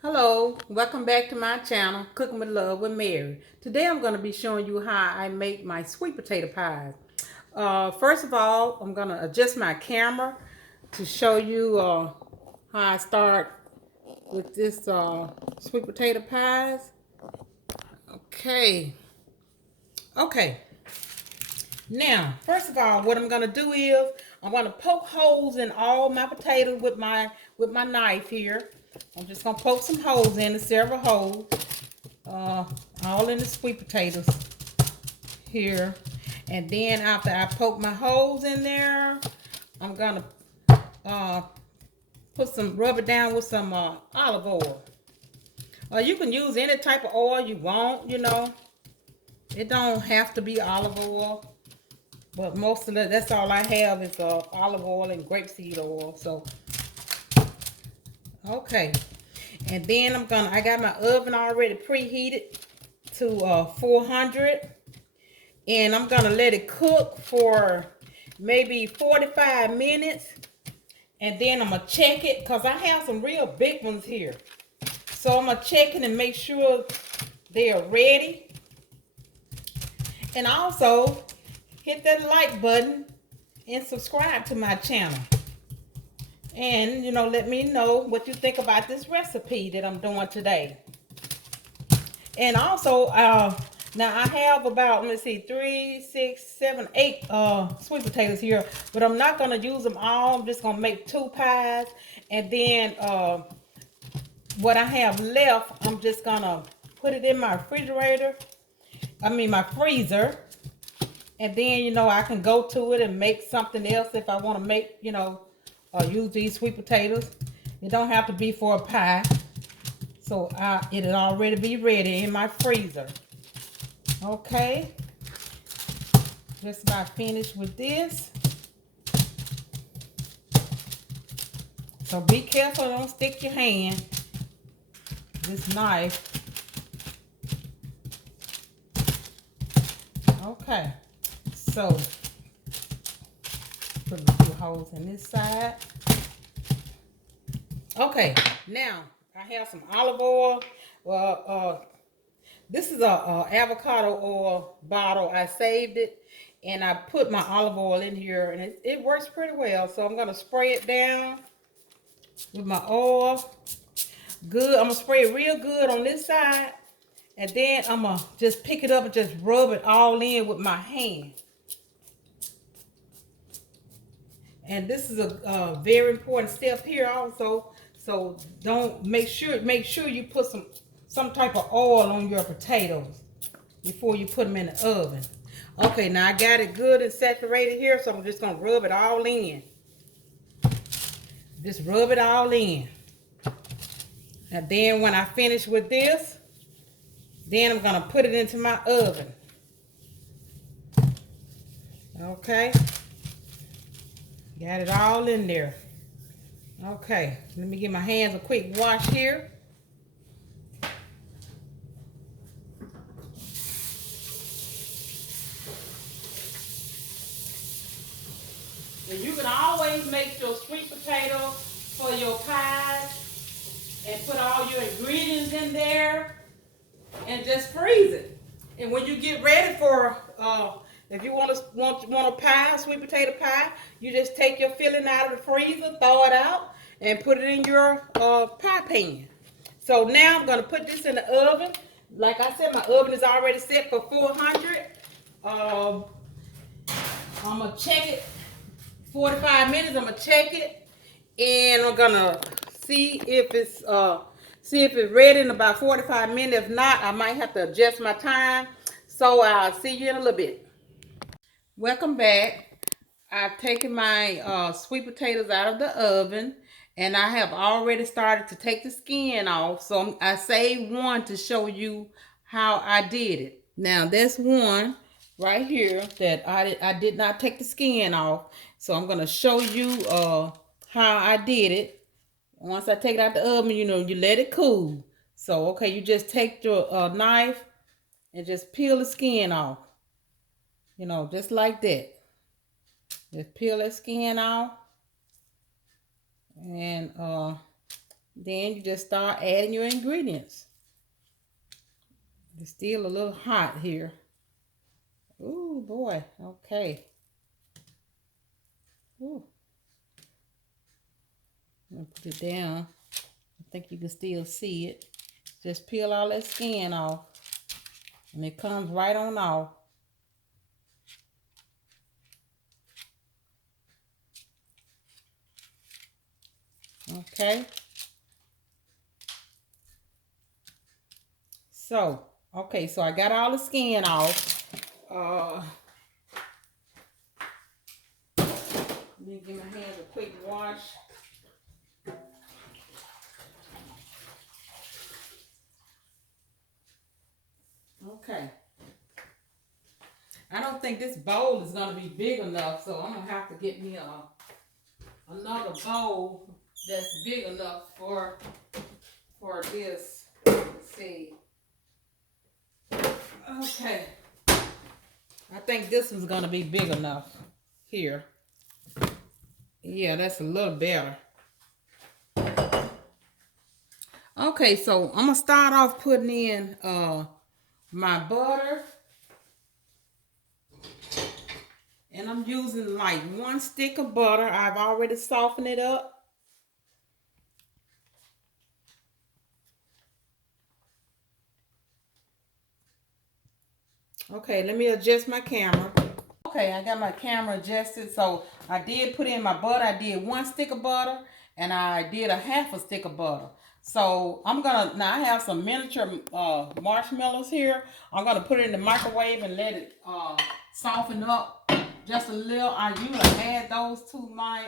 Hello, welcome back to my channel, Cooking with Love with Mary. Today I'm going to be showing you how I make my sweet potato pies. First of all, I'm going to adjust my camera to show you how I start with this sweet potato pies. Okay, okay. Now, first of all, what I'm going to do is I'm going to poke holes in all my potatoes with my knife here. I'm just going to poke some holes in, several holes. uh, all in the sweet potatoes here. And then after I poke my holes in there, I'm gonna uh, rub it down with some olive oil. You can use any type of oil you want, It don't have to be olive oil, but most of that's all I have is olive oil and grapeseed oil. So, okay. And then I got my oven already preheated to 400. And I'm gonna let it cook for maybe 45 minutes, and then I'm gonna check it because I have some real big ones here. So I'm gonna check it and make sure they are ready. And also hit that like button and subscribe to my channel. And let me know what you think about this recipe that I'm doing today. And also, now I have about, let's see, 3, 6, 7, 8 sweet potatoes here, but I'm not gonna use them all. I'm just gonna make 2 pies, and then what I have left, I'm just gonna put it in my refrigerator. I mean my freezer, and then I can go to it and make something else if I want to make, use these sweet potatoes. It don't have to be for a pie. So it'll already be ready in my freezer. Okay, just about finished with this. So be careful, don't stick your hand. This knife. Okay, so put a few holes in this side. Okay, now I have some olive oil. Well, this is a avocado oil bottle. I saved it, and I put my olive oil in here, and it works pretty well. So I'm gonna spray it down with my oil. Good. I'm gonna spray it real good on this side, and then I'm gonna just pick it up and just rub it all in with my hand. And this is a very important step here also. So don't make sure you put some type of oil on your potatoes before you put them in the oven. Okay, now I got it good and saturated here, so I'm just gonna rub it all in. Just rub it all in. And then when I finish with this, then I'm gonna put it into my oven. Okay, got it all in there. Okay, let me give my hands a quick wash here. And you can always make your sweet potato for your pies and put all your ingredients in there and just freeze it. And when you get ready for, if you want a pie, sweet potato pie, you just take your filling out of the freezer, throw it out, and put it in your pie pan. So now I'm gonna put this in the oven. Like I said, my oven is already set for 400. I'm gonna check it 45 minutes. I'm gonna check it, and I'm gonna see if it's ready in about 45 minutes. If not, I might have to adjust my time. So I'll see you in a little bit. Welcome back. I've taken my sweet potatoes out of the oven, and I have already started to take the skin off. So I saved one to show you how I did it. Now that's one right here that I did not take the skin off. So I'm gonna show you how I did it. Once I take it out the oven, you let it cool. So okay, you just take your knife and just peel the skin off. Just like that. Just peel that skin off. And Then you just start adding your ingredients. It's still a little hot here. Ooh, boy. Okay. Ooh. I'm gonna put it down. I think you can still see it. Just peel all that skin off. And it comes right on off. Okay. So, okay, so I got all the skin off. Let me give my hands a quick wash. Okay. I don't think this bowl is going to be big enough, so I'm going to have to get me another bowl that's big enough for this. Let's see. Okay. I think this one's going to be big enough here. Yeah, that's a little better. Okay, so I'm going to start off putting in my butter. And I'm using like 1 stick of butter. I've already softened it up. Okay, let me adjust my camera. Okay, I got my camera adjusted. So I did put in my butter. I did 1 stick of butter and I did a 1/2 stick of butter. So I'm gonna, now I have some miniature marshmallows here. I'm gonna put it in the microwave and let it soften up just a little. I usually add those to my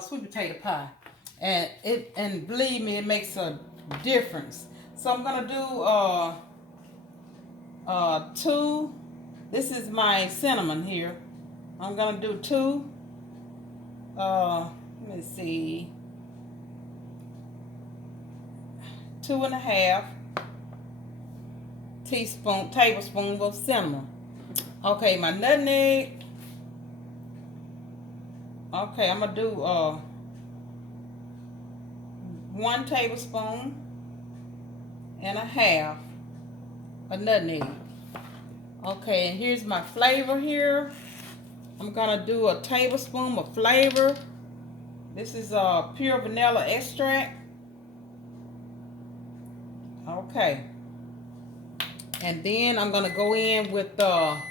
sweet potato pie. And believe me, it makes a difference. So I'm gonna do 2. This is my cinnamon here. I'm gonna do 2. Let me see, 2.5 tablespoons of cinnamon. Okay, my nutmeg. Okay, I'm gonna do 1 tablespoon and a half of nutmeg. Okay, and here's my flavor here. I'm gonna do a tablespoon of flavor. This is pure vanilla extract. Okay. And then I'm gonna go in with let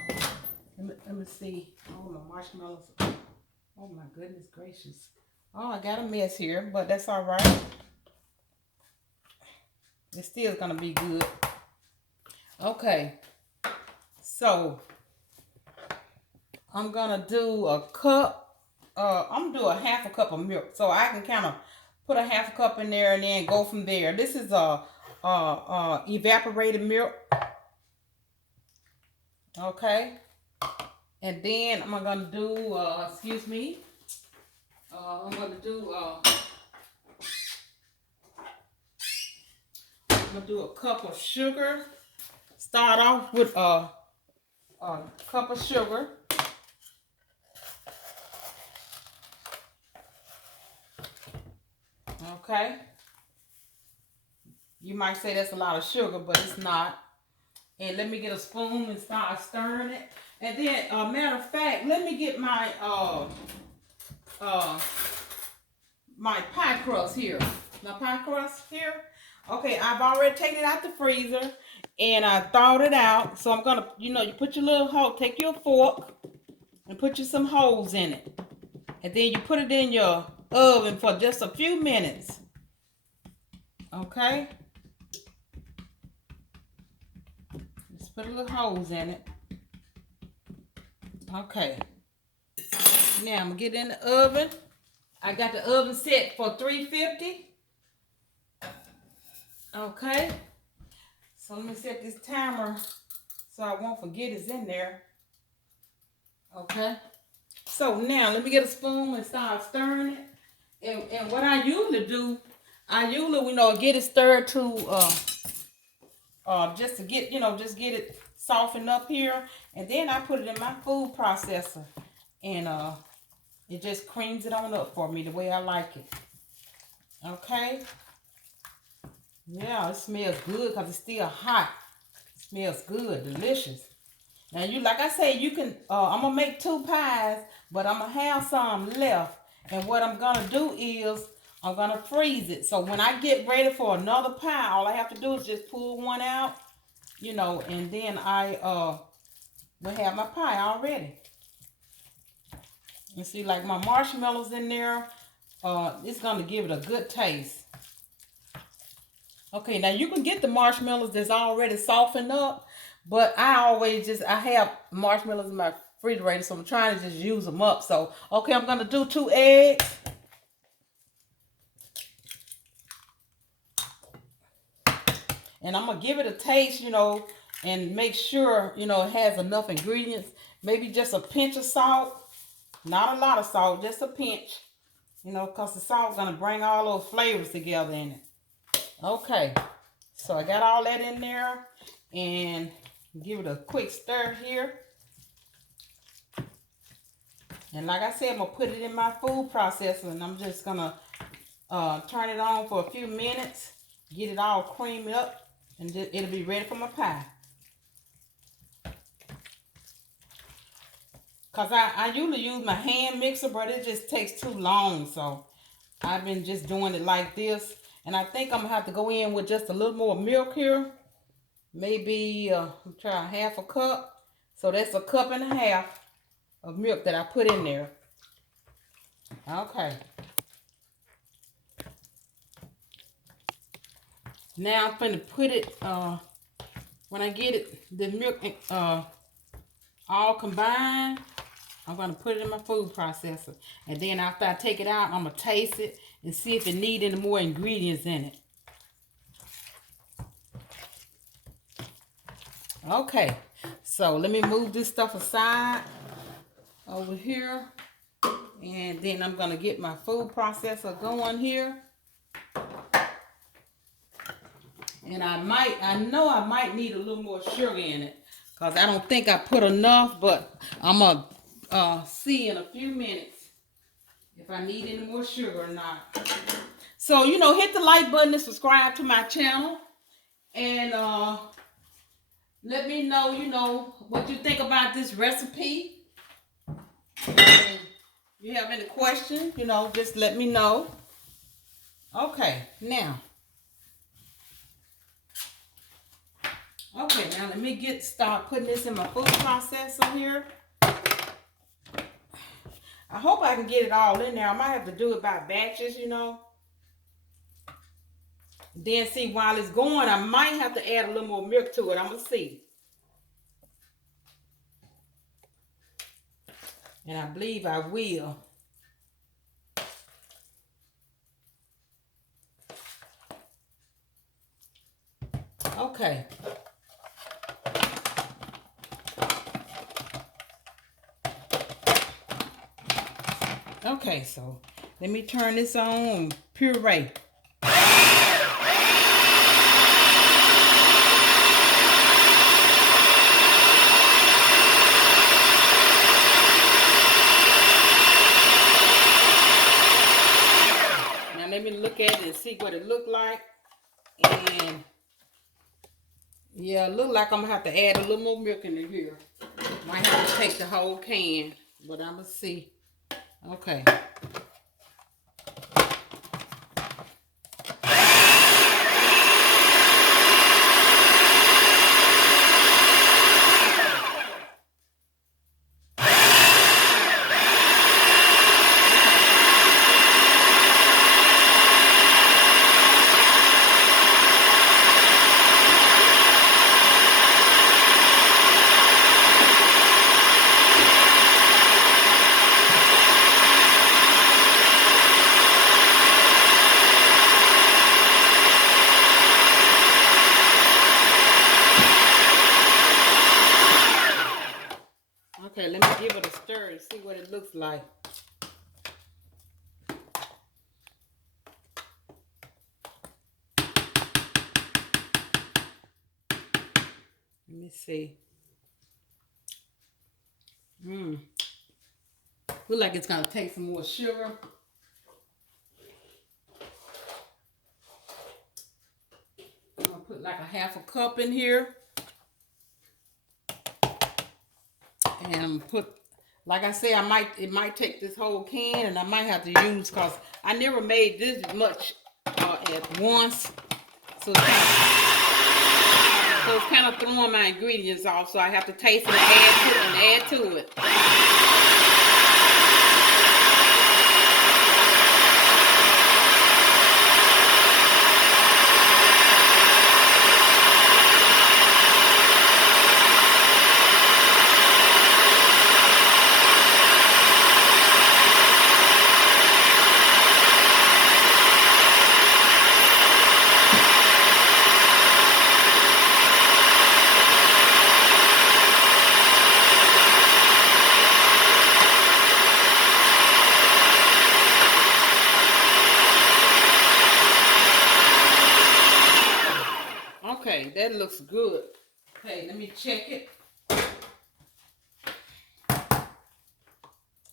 me see. Oh, my marshmallows. Oh my goodness gracious. Oh, I got a mess here, but that's all right. It's still gonna be good. Okay. So I'm gonna do a cup. I'm gonna do a 1/2 cup of milk, so I can kind of put a 1/2 cup in there and then go from there. This is evaporated milk. Okay. And then I'm gonna do excuse me. I'm gonna do a cup of sugar. Start off with a cup of sugar. Okay. You might say that's a lot of sugar, but it's not. And let me get a spoon and start stirring it. And then, matter of fact, let me get my my pie crust here. My pie crust here. Okay, I've already taken it out the freezer and I thawed it out. So I'm gonna, you put your little hole, take your fork and put you some holes in it. And then you put it in your oven for just a few minutes. Okay? Just put a little holes in it. Okay. Now I'm gonna get in the oven. I got the oven set for 350. Okay. So let me set this timer so I won't forget it's in there. Okay. So now let me get a spoon and start stirring it. And what I usually do, get it stirred to just to get, just get it softened up here. And then I put it in my food processor. And it just creams it on up for me the way I like it. Okay. Yeah, it smells good because it's still hot. It smells good, delicious. Now you, like I said, you can. I'm gonna make 2 pies, but I'm gonna have some left. And what I'm gonna do is I'm gonna freeze it. So when I get ready for another pie, all I have to do is just pull one out, and then I will have my pie already. You see, like my marshmallows in there. It's gonna give it a good taste. Okay, now you can get the marshmallows that's already softened up, but I have marshmallows in my refrigerator, so I'm trying to just use them up. So, okay, I'm gonna do 2 eggs. And I'm gonna give it a taste, and make sure, it has enough ingredients. Maybe just a pinch of salt, not a lot of salt, just a pinch, because the salt's gonna bring all those flavors together in it. Okay, so I got all that in there, and give it a quick stir here. And like I said, I'm gonna put it in my food processor, and I'm just gonna turn it on for a few minutes, get it all creamed up, and it'll be ready for my pie. Cause I usually use my hand mixer, but it just takes too long, so I've been just doing it like this. And I think I'm gonna have to go in with just a little more milk here. Maybe try 1/2 cup. So that's 1.5 cups of milk that I put in there. Okay. Now I'm gonna put it when I get the milk all combined. I'm gonna put it in my food processor, and then after I take it out, I'm gonna taste it and see if it needs any more ingredients in it. Okay, so let me move this stuff aside over here, and then I'm gonna get my food processor going here. And I know I might need a little more sugar in it, because I don't think I put enough, but I'm gonna see in a few minutes if I need any more sugar or not. So, hit the like button and subscribe to my channel. And let me know, what you think about this recipe. And if you have any questions, just let me know. Okay, now. Okay, now let me start putting this in my food processor here. I hope I can get it all in there. I might have to do it by batches, Then see, while it's going, I might have to add a little more milk to it. I'm going to see. And I believe I will. Okay. Okay, so let me turn this on. Puree. Now let me look at it and see what it looked like. And yeah, it look like I'm gonna have to add a little more milk in here. Might have to take the whole can, but I'm gonna see. Okay. Okay, let me give it a stir and see what it looks like. Let me see. Look like it's gonna take some more sugar. Put like a half a cup in here. And put, like I say, it might take this whole can, and I might have to use, because I never made this much at once. So it's kind of throwing my ingredients off, so I have to taste it and add to it. Okay, that looks good. Okay, let me check it.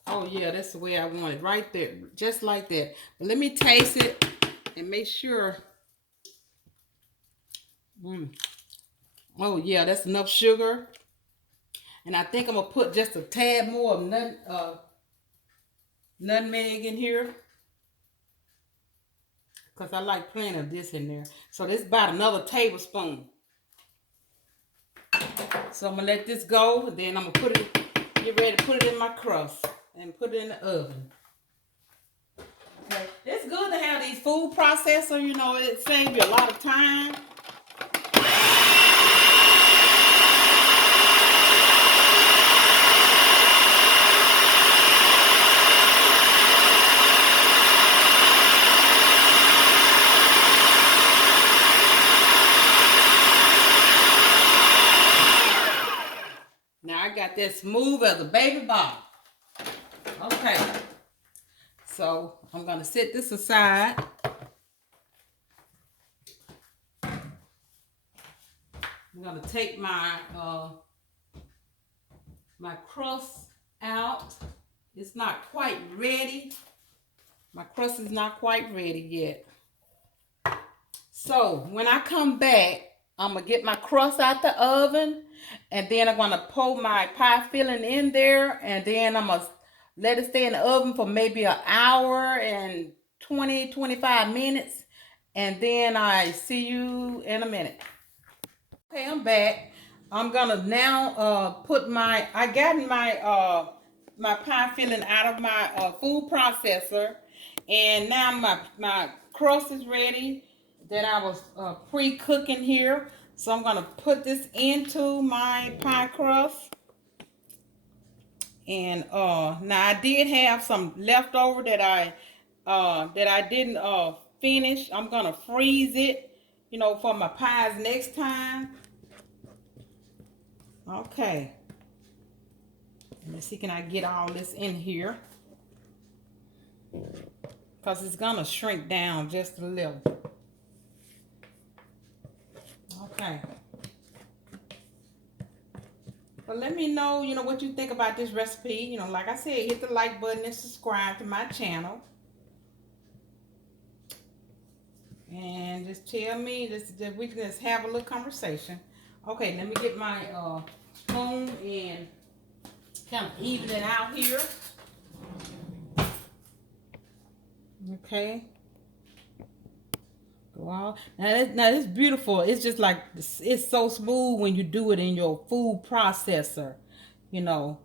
Oh yeah, that's the way I want it, right there, just like that. But let me taste it and make sure. Oh yeah, that's enough sugar. And I think I'm gonna put just a tad more of nutmeg in here, because I like plenty of this in there. So this is about another tablespoon. So I'm gonna let this go, and then I'm gonna get ready to put it in my crust and put it in the oven. Okay, it's good to have these food processors. You know, it saves you a lot of time. Now I got that smooth as a baby bottle. Okay, so I'm gonna set this aside. I'm gonna take my my crust out. It's not quite ready. My crust is not quite ready yet. So when I come back, I'm gonna get my crust out the oven, and then I'm gonna pour my pie filling in there, and then I'm gonna let it stay in the oven for maybe an hour and 20-25 minutes, and then I see you in a minute. Okay, I'm back. I'm gonna now put I got my pie filling out of my food processor, and now my crust is ready that I was pre-cooking here. So I'm gonna put this into my pie crust, and now I did have some leftover that I didn't finish. I'm gonna freeze it, you know, for my pies next time. Okay. Let's see, can I get all this in here? Because it's going to shrink down just a little. Okay. But let me know, you know, what you think about this recipe. You know, like I said, hit the like button and subscribe to my channel. And just tell me, that we can just have a little conversation. Okay, let me get my spoon and kind of even it out here. Okay. Wow. Now it's beautiful. It's just like, it's so smooth when you do it in your food processor. You know,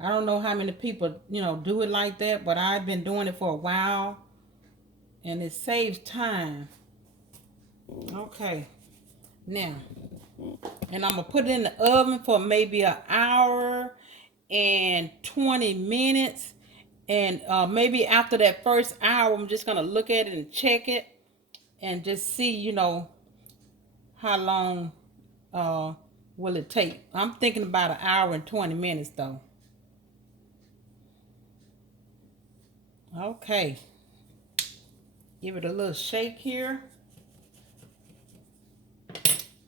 I don't know how many people, you know, do it like that, but I've been doing it for a while, and it saves time. Okay. Now, and I'm going to put it in the oven for maybe an hour and 20 minutes. And maybe after that first hour, I'm just going to look at it and check it and just see, you know, how long will it take. I'm thinking about an hour and 20 minutes though. Okay. Give it a little shake here.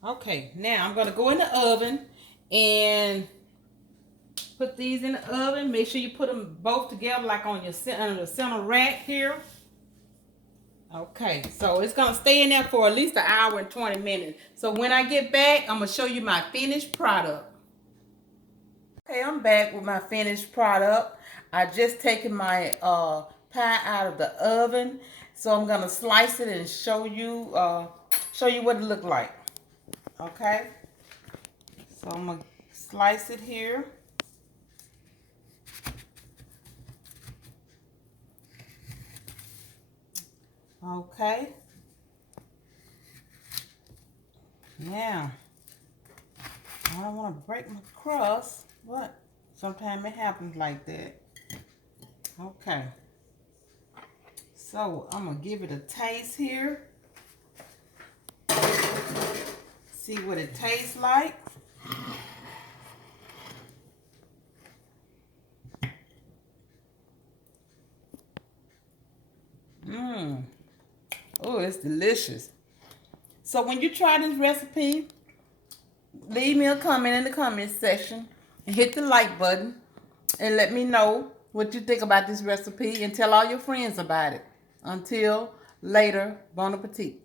Okay, now I'm going to go in the oven and put these in the oven. Make sure you put them both together, like on your center rack here. Okay, so it's gonna stay in there for at least an hour and 20 minutes. So when I get back, I'm gonna show you my finished product. Okay, I'm back with my finished product. I just taken my pie out of the oven, so I'm gonna slice it and show you what it look like. Okay, so I'm gonna slice it here. Okay, yeah. I don't want to break my crust, but sometimes it happens like that. Okay. So I'm going to give it a taste here. See what it tastes like. Mmm. Oh, it's delicious. So when you try this recipe, leave me a comment in the comment section and hit the like button and let me know what you think about this recipe and tell all your friends about it. Until later, bon appetit.